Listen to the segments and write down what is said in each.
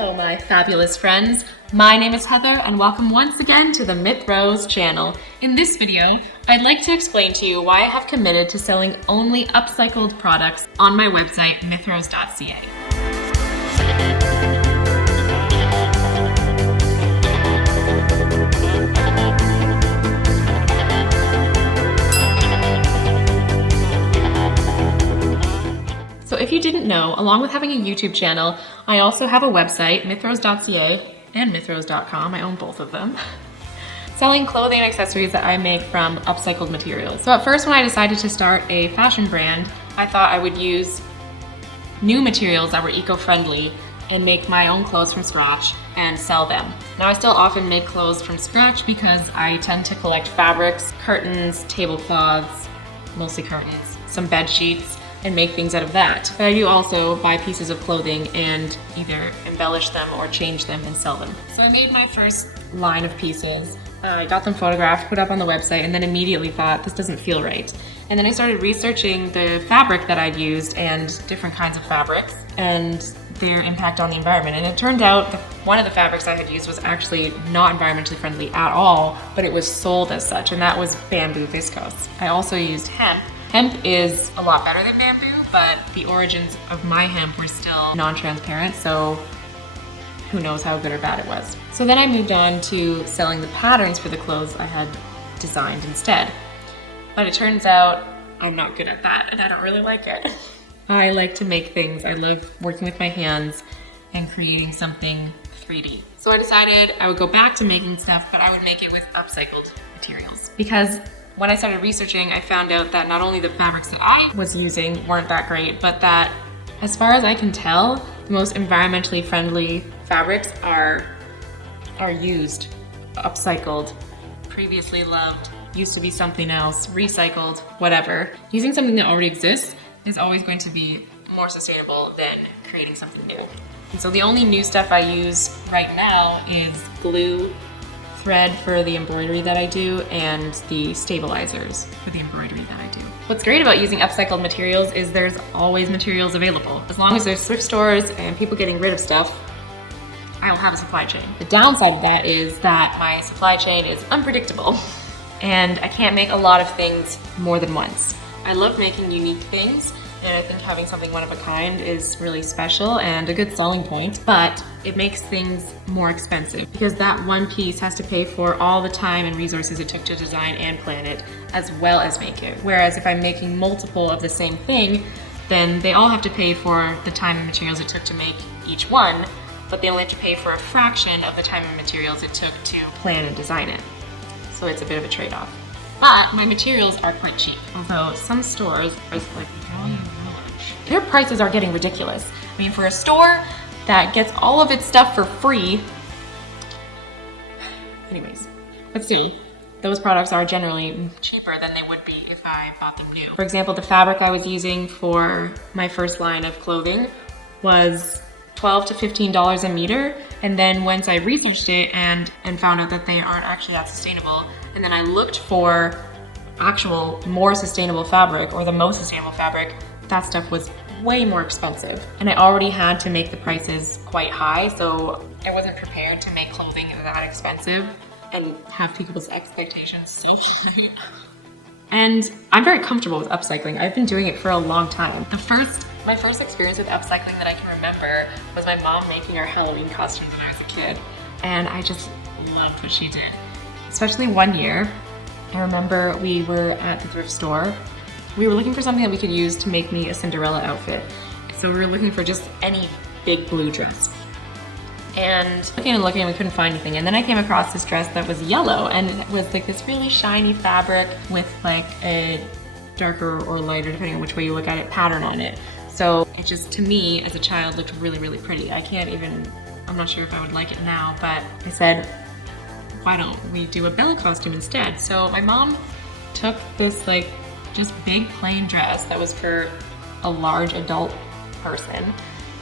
Hello, my fabulous friends. My name is Heather, and welcome once again to the Myth Rose channel. In this video, I'd like to explain to you why I have committed to selling only upcycled products on my website, mythrose.ca. So if you didn't know, along with having a YouTube channel, I also have a website, mythrose.ca and mythrose.com. I own both of them. Selling clothing and accessories that I make from upcycled materials. So at first, when I decided to start a fashion brand, I thought I would use new materials that were eco-friendly and make my own clothes from scratch and sell them. Now I still often make clothes from scratch because I tend to collect fabrics, curtains, tablecloths, mostly curtains, some bed sheets, and make things out of that. But I do also buy pieces of clothing and either embellish them or change them and sell them. So I made my first line of pieces. I got them photographed, put up on the website, and then immediately thought, this doesn't feel right. And then I started researching the fabric that I'd used and different kinds of fabrics and their impact on the environment. And it turned out that one of the fabrics I had used was actually not environmentally friendly at all, but it was sold as such, and that was bamboo viscose. I also used hemp. Hemp is a lot better than bamboo, but the origins of my hemp were still non-transparent, so who knows how good or bad it was. So then I moved on to selling the patterns for the clothes I had designed instead. But it turns out I'm not good at that, and I don't really like it. I like to make things. I love working with my hands and creating something 3D. So I decided I would go back to making stuff, but I would make it with upcycled materials. Because when I started researching, I found out that not only the fabrics that I was using weren't that great, but that as far as I can tell, the most environmentally friendly fabrics are used, upcycled, previously loved, used to be something else, recycled, whatever. Using something that already exists is always going to be more sustainable than creating something new. And so the only new stuff I use right now is glue, thread for the embroidery that I do, and the stabilizers for the embroidery that I do. What's great about using upcycled materials is there's always materials available. As long as there's thrift stores and people getting rid of stuff, I don't have a supply chain. The downside of that is that my supply chain is unpredictable and I can't make a lot of things more than once. I love making unique things, and I think having something one of a kind is really special and a good selling point, but it makes things more expensive because that one piece has to pay for all the time and resources it took to design and plan it, as well as make it. Whereas if I'm making multiple of the same thing, then they all have to pay for the time and materials it took to make each one, but they only have to pay for a fraction of the time and materials it took to plan and design it. So it's a bit of a trade-off. But my materials are quite cheap, although some stores are like, their prices are getting ridiculous. I mean, for a store that gets all of its stuff for free, anyways, but still, those products are generally cheaper than they would be if I bought them new. For example, the fabric I was using for my first line of clothing was $12 to $15 a meter, and then once I researched it and found out that they aren't actually that sustainable, and then I looked for actual more sustainable fabric or the most sustainable fabric, that stuff was way more expensive. And I already had to make the prices quite high, so I wasn't prepared to make clothing that expensive and have people's expectations so high. And I'm very comfortable with upcycling. I've been doing it for a long time. My first experience with upcycling that I can remember was my mom making our Halloween costumes when I was a kid. And I just loved what she did. Especially one year, I remember we were at the thrift store. We were looking for something that we could use to make me a Cinderella outfit. So we were looking for just any big blue dress. And looking, we couldn't find anything. And then I came across this dress that was yellow, and it was like this really shiny fabric with like a darker or lighter, depending on which way you look at it, pattern on it. So it just, to me, as a child, looked really, really pretty. I'm not sure if I would like it now, but I said, why don't we do a Belle costume instead? So my mom took this like just big plain dress that was for a large adult person,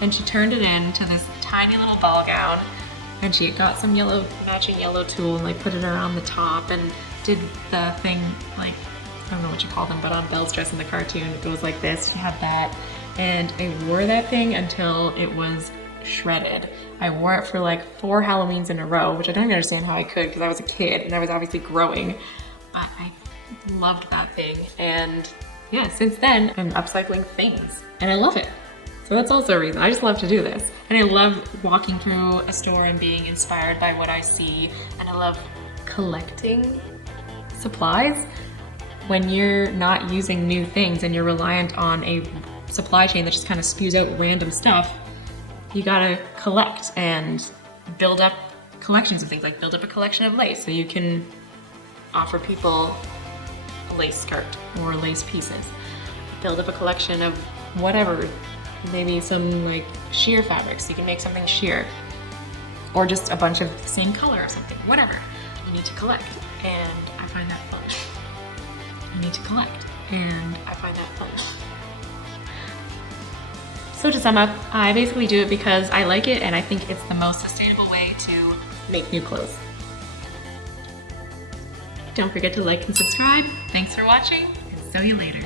and she turned it into this tiny little ball gown, and she got some matching yellow tulle and like put it around the top and did the thing, like, I don't know what you call them, but on Belle's dress in the cartoon, it goes like this. You have that. And I wore that thing until it was shredded. I wore it for like 4 Halloweens in a row, which I don't understand how I could because I was a kid and I was obviously growing. But I loved that thing. And yeah, since then I'm upcycling things and I love it. So that's also a reason. I just love to do this. And I love walking through a store and being inspired by what I see. And I love collecting supplies. When you're not using new things and you're reliant on a supply chain that just kind of spews out random stuff, you gotta collect and build up collections of things, like build up a collection of lace so you can offer people a lace skirt or lace pieces. Build up a collection of whatever, maybe some like sheer fabrics, so you can make something sheer. Or just a bunch of the same color or something, whatever. You need to collect, and I find that fun. I need to collect, and I find that fun. So to sum up, I basically do it because I like it and I think it's the most sustainable way to make new clothes. Don't forget to like and subscribe. Thanks for watching, and see you later.